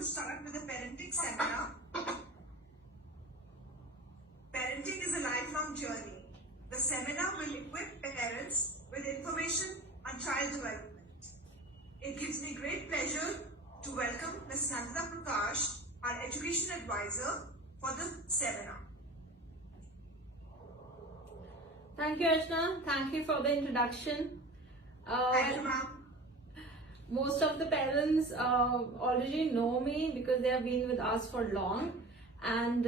to start with a parenting seminar. Parenting is a lifelong journey. The seminar will equip parents with information on child development. It gives me great pleasure to welcome Ms. Nandita Prakash, our education advisor, for the seminar. Thank you, Ashna. Thank you for the introduction. Thank you, ma'am. Most of the parents already know me because they have been with us for long. And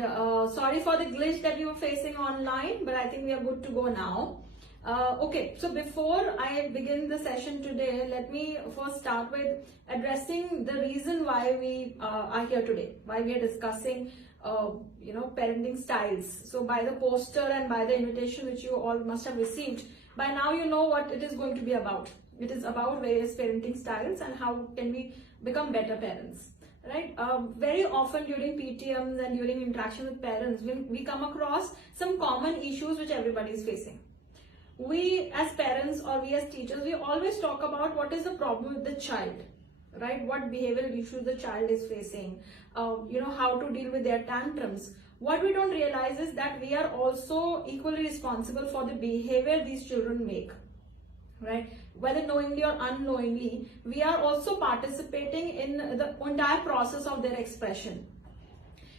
sorry for the glitch that you were facing online, but I think we are good to go now. Okay, so before I begin the session today, let me first start with addressing the reason why we are here today, why we are discussing parenting styles. So by the poster and by the invitation which you all must have received, by now you know what it is going to be about. It is about various parenting styles and how can we become better parents, right? Very often during PTMs and during interaction with parents, we come across some common issues which everybody is facing. We as parents or we as teachers, we always talk about what is the problem with the child, right? What behavioral issues the child is facing, how to deal with their tantrums. What we don't realize is that we are also equally responsible for the behavior these children make, right? Whether knowingly or unknowingly, we are also participating in the entire process of their expression.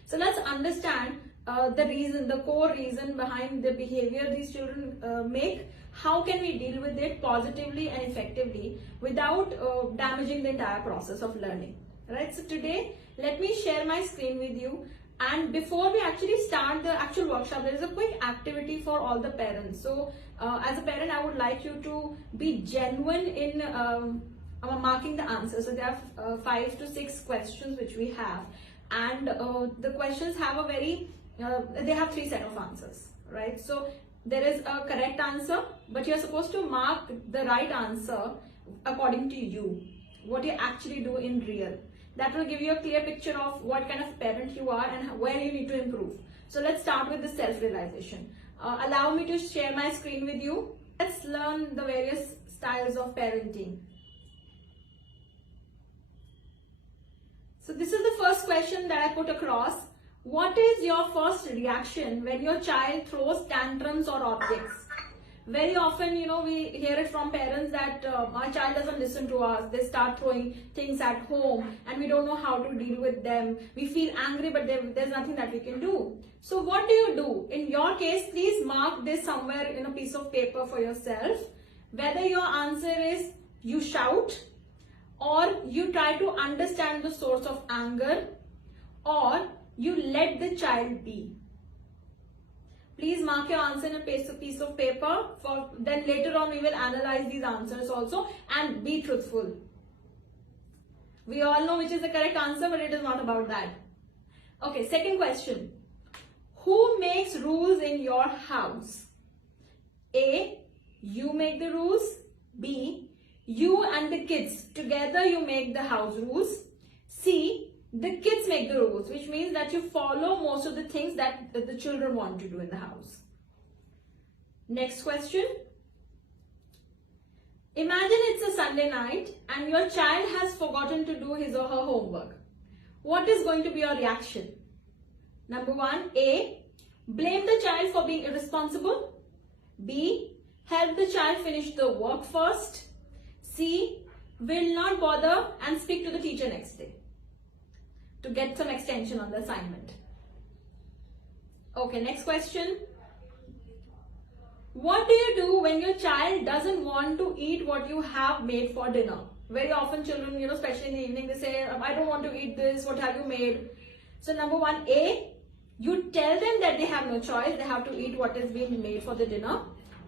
So let's understand the core reason behind the behavior these children make. How can we deal with it positively and effectively without damaging the entire process of learning, right? So today, let me share my screen with you. And before we actually start the actual workshop, there is a quick activity for all the parents. So as a parent, I would like you to be genuine in marking the answers. So there are 5 to 6 questions which we have. And the questions have they have 3 sets of answers, right? So there is a correct answer, but you're supposed to mark the right answer according to you, what you actually do in real. That will give you a clear picture of what kind of parent you are and where you need to improve. So let's start with the self-realization. Allow me to share my screen with you. Let's learn the various styles of parenting. So this is the first question that I put across. What is your first reaction when your child throws tantrums or objects? Very often, we hear it from parents that our child doesn't listen to us. They start throwing things at home and we don't know how to deal with them. We feel angry, but there's nothing that we can do. So what do you do? In your case, please mark this somewhere in a piece of paper for yourself. Whether your answer is you shout, or you try to understand the source of anger, or you let the child be. Please mark your answer in a piece of paper. Then later on we will analyze these answers also and be truthful. We all know which is the correct answer, but it is not about that. Okay, second question. Who makes rules in your house? A, you make the rules. B, you and the kids together you make the house rules. C, the kids make the rules, which means that you follow most of the things that the children want to do in the house. Next question. Imagine it's a Sunday night and your child has forgotten to do his or her homework. What is going to be your reaction? Number 1, A, blame the child for being irresponsible. B, help the child finish the work first. C, will not bother and speak to the teacher next day to get some extension on the assignment. Okay, next question. What do you do when your child doesn't want to eat what you have made for dinner? Very often children, especially in the evening, they say, I don't want to eat this, what have you made? So number 1, A, you tell them that they have no choice, they have to eat what is being made for the dinner.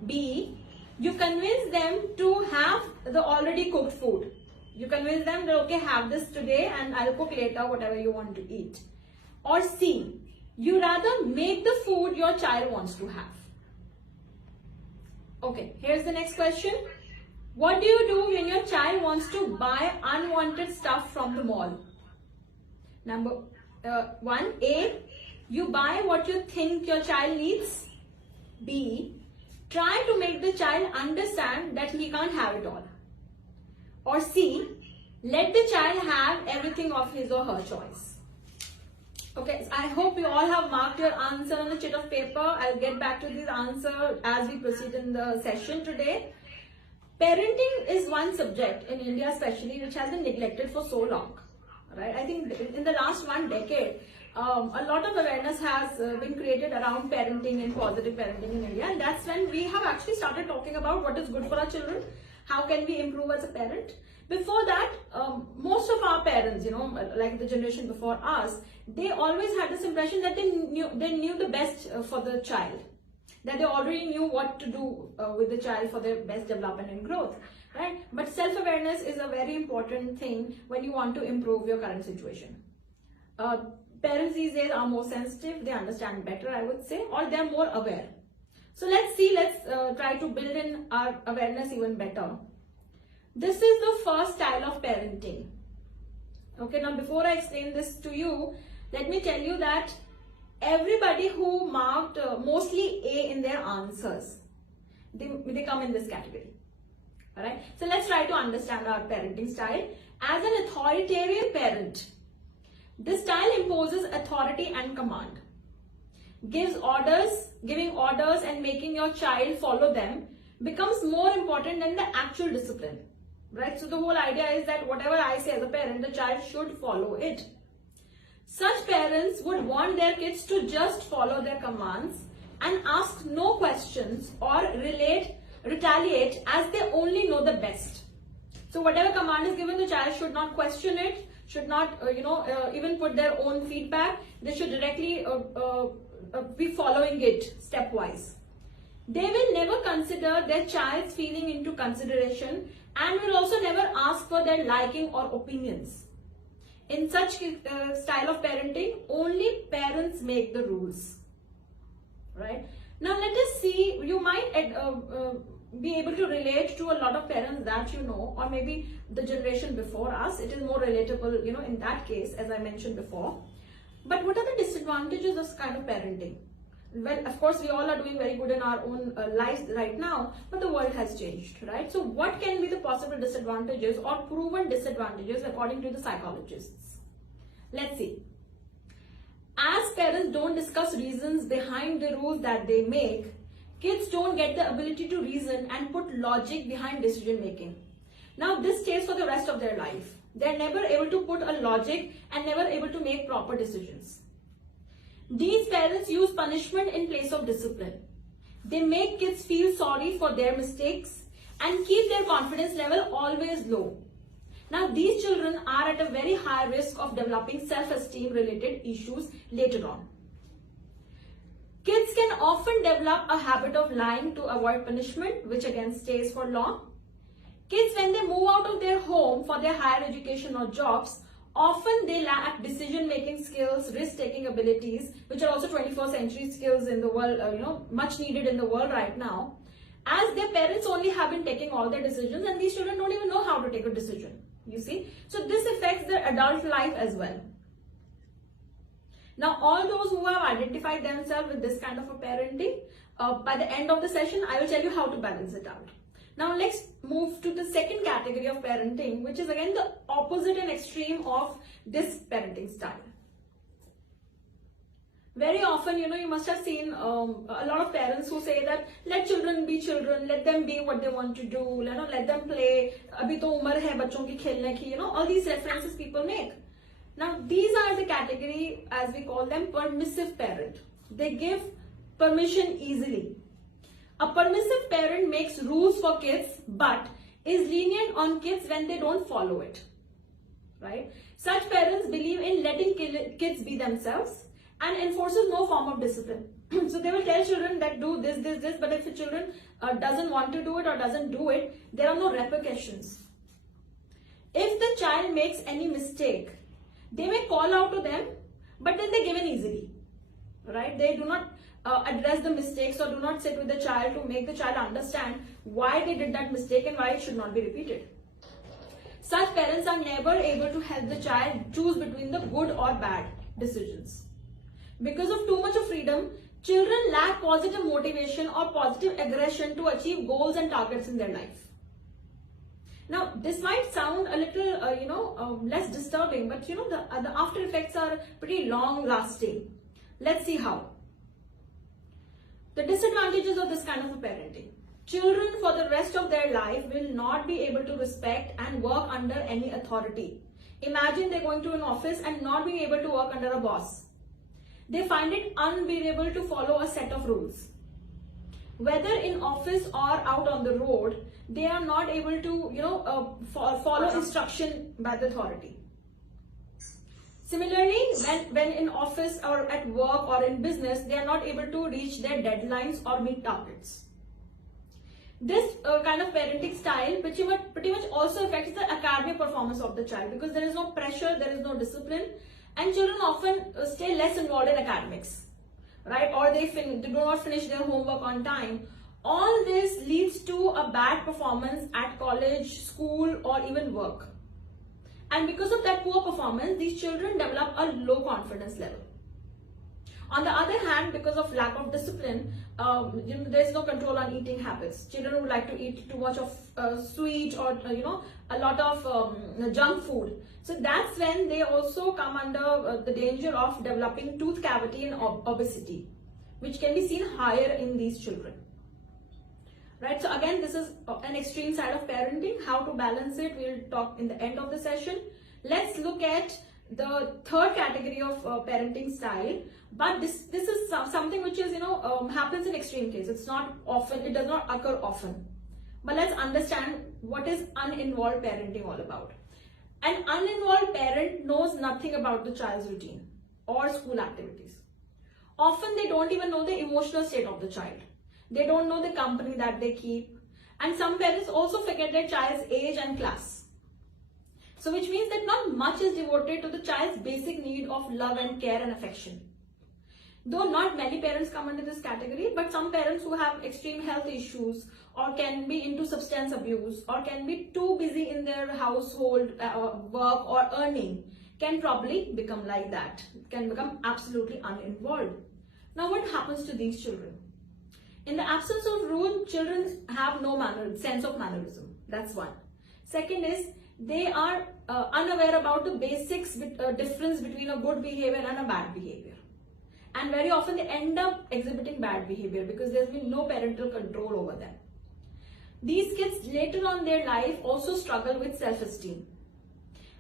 B, you convince them to have the already cooked food. You convince them that, okay, have this today and I'll cook later whatever you want to eat. Or C, you rather make the food your child wants to have. Okay, here's the next question. What do you do when your child wants to buy unwanted stuff from the mall? Number 1, A, you buy what you think your child needs. B, try to make the child understand that he can't have it all. Or C, Let the child have everything of his or her choice. Okay, so I hope you all have marked your answer on a sheet of paper. I'll get back to this answer as we proceed in the session today. Parenting is one subject in India especially which has been neglected for so long. Right? I think in the last 1 decade, a lot of awareness has been created around parenting and positive parenting in India, and that's when we have actually started talking about what is good for our children, how can we improve as a parent. Before that, most of our parents, like the generation before us, they always had this impression that they knew the best for the child, that they already knew what to do with the child for their best development and growth. Right? But self-awareness is a very important thing when you want to improve your current situation. Parents these days are more sensitive, they understand better, I would say, or they're more aware. So let's try to build in our awareness even better. This is the first style of parenting. Okay, now before I explain this to you, let me tell you that everybody who marked mostly A in their answers, they come in this category. Alright, so let's try to understand our parenting style. As an authoritarian parent, this style imposes authority and command, giving orders and making your child follow them becomes more important than the actual discipline. Right? So the whole idea is that whatever I say as a parent, the child should follow it. Such parents would want their kids to just follow their commands and ask no questions or retaliate as they only know the best. So whatever command is given, the child should not question it, should not even put their own feedback. They should directly be following it stepwise. They will never consider their child's feeling into consideration and will also never ask for their liking or opinions. In such style of parenting, only parents make the rules. Right? Now let us see, you might be able to relate to a lot of parents that you know, or maybe the generation before us. It is more relatable, in that case, as I mentioned before. But what are the disadvantages of this kind of parenting? Well, of course, we all are doing very good in our own lives right now, but the world has changed, right? So what can be the possible disadvantages or proven disadvantages according to the psychologists? Let's see. As parents don't discuss reasons behind the rules that they make, kids don't get the ability to reason and put logic behind decision making. Now this stays for the rest of their life. They're never able to put a logic and never able to make proper decisions. These parents use punishment in place of discipline. They make kids feel sorry for their mistakes and keep their confidence level always low. Now these children are at a very high risk of developing self-esteem related issues later on. Kids can often develop a habit of lying to avoid punishment, which again stays for long. Kids, when they move out of their home for their higher education or jobs, often they lack decision-making skills, risk-taking abilities, which are also 21st century skills in the world, much needed in the world right now, as their parents only have been taking all their decisions and these children don't even know how to take a decision, you see. So this affects their adult life as well. Now, all those who have identified themselves with this kind of a parenting, by the end of the session, I will tell you how to balance it out. Now, let's move to the second category of parenting, which is again the opposite and extreme of this parenting style. Very often, you must have seen a lot of parents who say that let children be children, let them be what they want to do, let them play, abhi to umar hai bachon ki khelne ki, all these references people make. Now, these are the category, as we call them, permissive parent. They give permission easily. A permissive parent makes rules for kids, but is lenient on kids when they don't follow it. Right? Such parents believe in letting kids be themselves and enforces no form of discipline. So they will tell children that do this, but if the children doesn't want to do it or doesn't do it, there are no repercussions. If the child makes any mistake, they may call out to them, but then they give in easily. Right? They do not address the mistakes or do not sit with the child to make the child understand why they did that mistake and why it should not be repeated. Such parents are never able to help the child choose between the good or bad decisions. Because of too much of freedom, children lack positive motivation or positive aggression to achieve goals and targets in their life. Now, this might sound a little, less disturbing, but the after effects are pretty long lasting. Let's see how. The disadvantages of this kind of a parenting. Children for the rest of their life will not be able to respect and work under any authority. Imagine they're going to an office and not being able to work under a boss. They find it unbearable to follow a set of rules. Whether in office or out on the road, they are not able to, follow instruction by the authority. Similarly, when in office or at work or in business, they are not able to reach their deadlines or meet targets. This kind of parenting style pretty much also affects the academic performance of the child, because there is no pressure, there is no discipline, and children often stay less involved in academics, right? Or they do not finish their homework on time. All this leads to a bad performance at college, school, or even work. And because of that poor performance, these children develop a low confidence level. On the other hand, because of lack of discipline, there is no control on eating habits. Children would like to eat too much of sweet or a lot of junk food. So that's when they also come under the danger of developing tooth cavity and obesity, which can be seen higher in these children. Right, so again, this is an extreme side of parenting. How to balance it, we'll talk in the end of the session. Let's look at the third category of parenting style. But this is something which is happens in extreme case. It's not often, it does not occur often. But let's understand what is uninvolved parenting all about. An uninvolved parent knows nothing about the child's routine or school activities. Often they don't even know the emotional state of the child. They don't know the company that they keep. And some parents also forget their child's age and class. So which means that not much is devoted to the child's basic need of love and care and affection. Though not many parents come under this category, but some parents who have extreme health issues or can be into substance abuse or can be too busy in their household work or earning can probably become like that, can become absolutely uninvolved. Now what happens to these children? In the absence of rule, children have no sense of mannerism. That's one. Second is they are unaware about the basics difference between a good behavior and a bad behavior. And very often they end up exhibiting bad behavior because there's been no parental control over them. These kids later on in their life also struggle with self-esteem.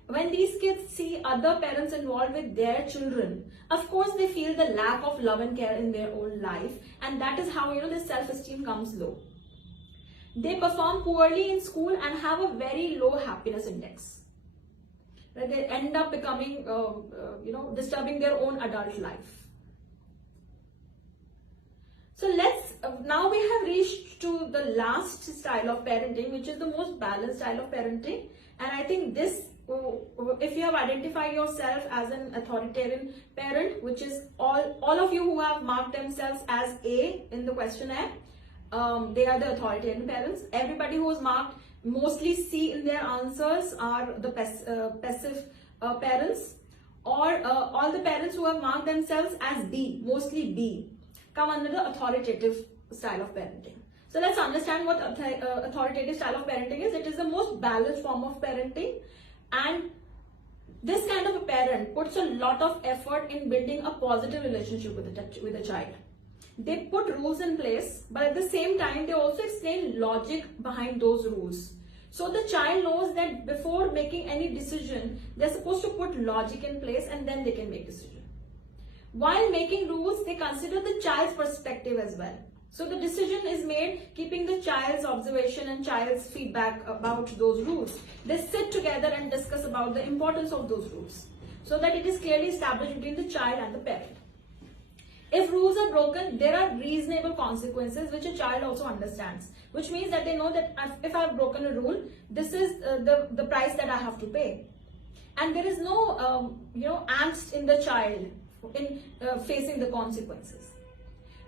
When these kids see other parents involved with their children, of course they feel the lack of love and care in their own life, and that is how the self-esteem comes low. They perform poorly in school and have a very low happiness index. They end up becoming, disturbing their own adult life. So now we have reached to the last style of parenting, which is the most balanced style of parenting. And I think this, if you have identified yourself as an authoritarian parent, which is all of you who have marked themselves as A in the questionnaire, they are the authoritarian parents. Everybody who is marked mostly C in their answers are the passive parents, or all the parents who have marked themselves as B, mostly B, come under the authoritative style of parenting. So let's understand what authoritative style of parenting is. It is the most balanced form of parenting, and this kind of a parent puts a lot of effort in building a positive relationship with a child. They put rules in place, but at the same time they also explain logic behind those rules. So the child knows that before making any decision, they're supposed to put logic in place and then they can make decision. While making rules, they consider the child's perspective as well. So the decision is made keeping the child's observation and child's feedback about those rules. They sit together and discuss about the importance of those rules so that it is clearly established between the child and the parent. If rules are broken, there are reasonable consequences which a child also understands, which means that they know that if I have broken a rule, this is the price that I have to pay. And there is no angst in the child in facing the consequences.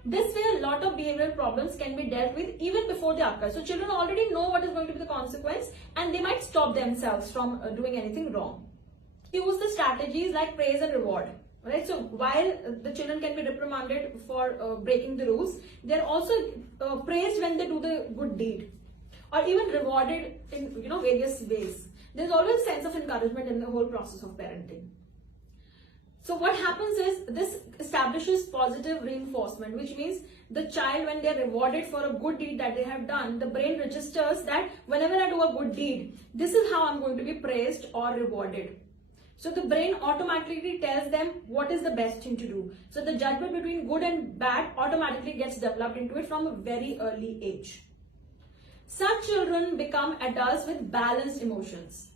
This way, a lot of behavioral problems can be dealt with even before they occur. So children already know what is going to be the consequence and they might stop themselves from doing anything wrong. Use the strategies like praise and reward. Right? So while the children can be reprimanded for breaking the rules, they are also praised when they do the good deed. or even rewarded in various ways. There's always a sense of encouragement in the whole process of parenting. So what happens is this establishes positive reinforcement, which means the child, when they're rewarded for a good deed that they have done, the brain registers that whenever I do a good deed, this is how I'm going to be praised or rewarded. So the brain automatically tells them what is the best thing to do. So the judgment between good and bad automatically gets developed into it from a very early age. Such children become adults with balanced emotions.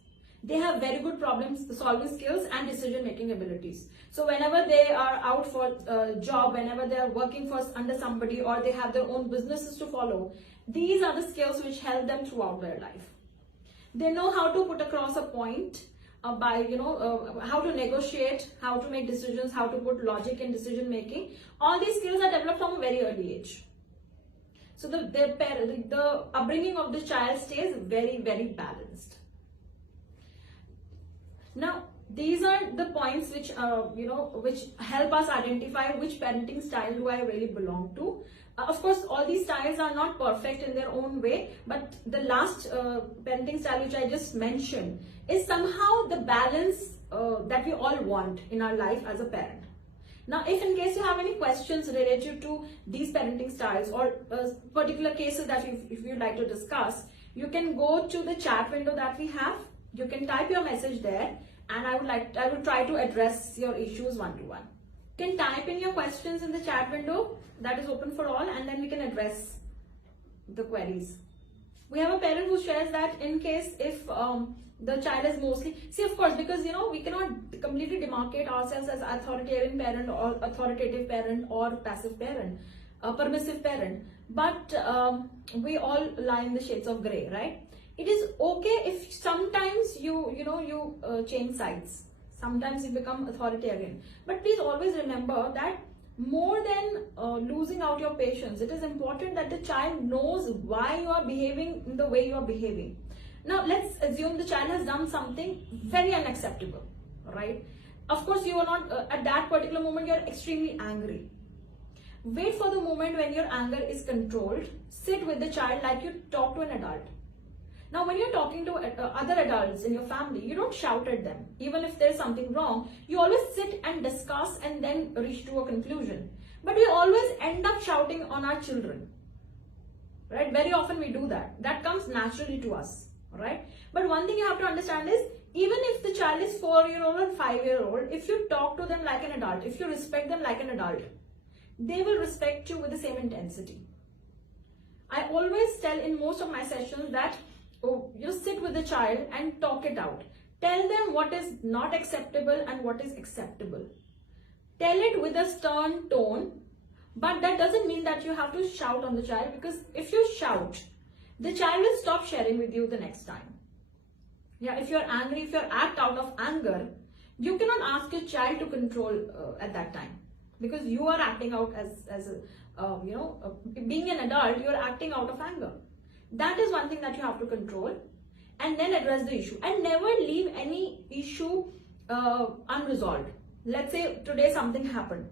They have very good problem solving skills and decision making abilities. So whenever they are out for a job, whenever they are working for under somebody, or they have their own businesses to follow, these are the skills which help them throughout their life. They know how to put across a point by how to negotiate, how to make decisions, how to put logic in decision making. All these skills are developed from a very early age. So the upbringing of the child stays very, very balanced. Now, these are the points which which help us identify which parenting style do I really belong to. Of course, all these styles are not perfect in their own way, but the last parenting style which I just mentioned is somehow the balance that we all want in our life as a parent. Now, if in case you have any questions related to these parenting styles or particular cases that if you'd like to discuss, you can go to the chat window that we have. You can type your message there, and I will try to address your issues one-to-one. You can type in your questions in the chat window that is open for all, and then we can address the queries. We have a parent who shares that in case if the child is mostly, see, of course, because we cannot completely demarcate ourselves as authoritarian parent or authoritative parent or passive parent, permissive parent, but we all lie in the shades of gray, right? It is okay if sometimes you change sides. Sometimes you become authoritarian. But please always remember that more than losing out your patience, it is important that the child knows why you are behaving in the way you are behaving. Now, let's assume the child has done something very unacceptable, right? Of course, you are not, at that particular moment, you are extremely angry. Wait for the moment when your anger is controlled. Sit with the child like you talk to an adult. Now, when you're talking to other adults in your family, you don't shout at them. Even if there's something wrong, you always sit and discuss and then reach to a conclusion. But we always end up shouting on our children, right? Very often we do that. That comes naturally to us, right? But one thing you have to understand is, even if the child is 4-year-old or 5-year-old, if you talk to them like an adult, if you respect them like an adult, they will respect you with the same intensity. I always tell in most of my sessions that you sit with the child and talk it out. Tell them what is not acceptable and what is acceptable. Tell it with a stern tone, but that doesn't mean that you have to shout on the child, because if you shout, the child will stop sharing with you the next time. Yeah, if you're angry, if you act out of anger, you cannot ask your child to control at that time, because you are acting out as being an adult, you're acting out of anger. That is one thing that you have to control, and then address the issue, and never leave any issue unresolved. Let's say today something happened.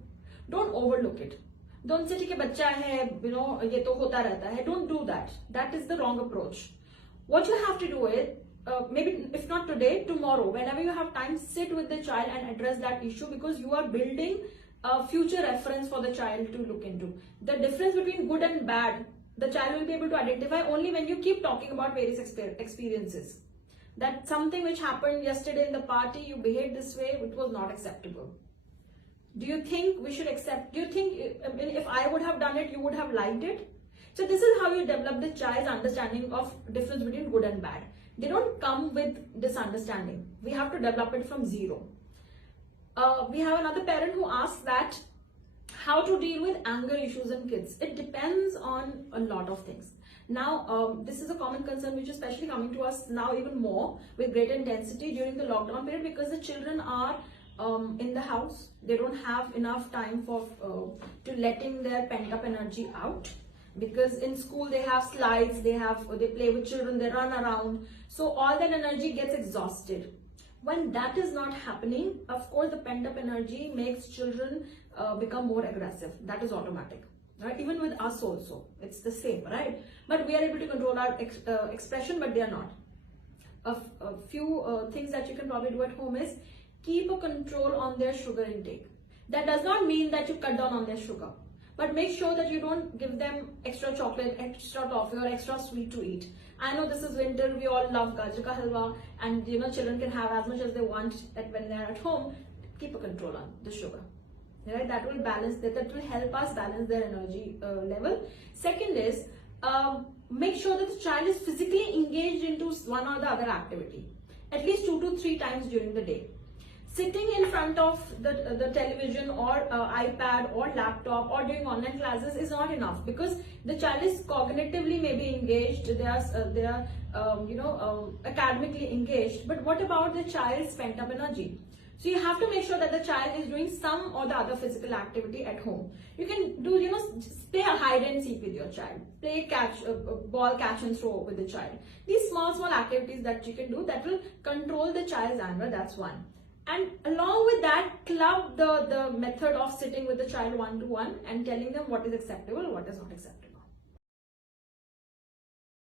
Don't overlook it. Don't say कि बच्चा है, ये तो होता रहता है. Don't do that. That is the wrong approach. What you have to do is, maybe if not today, tomorrow, whenever you have time, sit with the child and address that issue, because you are building a future reference for the child to look into. The difference between good and bad, the child will be able to identify only when you keep talking about various experiences. That something which happened yesterday in the party, you behaved this way, it was not acceptable. Do you think we should accept? Do you think if I would have done it, you would have liked it? So this is how you develop the child's understanding of difference between good and bad. They don't come with this understanding. We have to develop it from zero. We have another parent who asks that, how to deal with anger issues in kids. It depends on a lot of things. Now, this is a common concern which is especially coming to us now even more with greater intensity during the lockdown period, because the children are in the house. They don't have enough time for to letting their pent up energy out, because in school they have slides, they play with children, they run around, so all that energy gets exhausted. When that is not happening, of course the pent up energy makes children become more aggressive. That is automatic. right? Even with us also, it's the same, right? But we are able to control our expression, but they are not. A few things that you can probably do at home is keep a control on their sugar intake. That does not mean that you cut down on their sugar, but make sure that you don't give them extra chocolate, extra toffee, or extra sweet to eat. I know this is winter, we all love gajar ka halwa, and children can have as much as they want when they're at home. Keep a control on the sugar. Right? That will balance that will help us balance their energy level. Second is make sure that the child is physically engaged into one or the other activity at least 2 to 3 times during the day. Sitting in front of the television or iPad or laptop or doing online classes is not enough, because the child is cognitively maybe engaged, they are academically engaged, but what about the child's pent up energy? So you have to make sure that the child is doing some or the other physical activity at home. You can do, play a hide and seek with your child, play ball catch and throw with the child. These small activities that you can do that will control the child's anger, that's one. And along with that, club the method of sitting with the child one-to-one and telling them what is acceptable, what is not acceptable.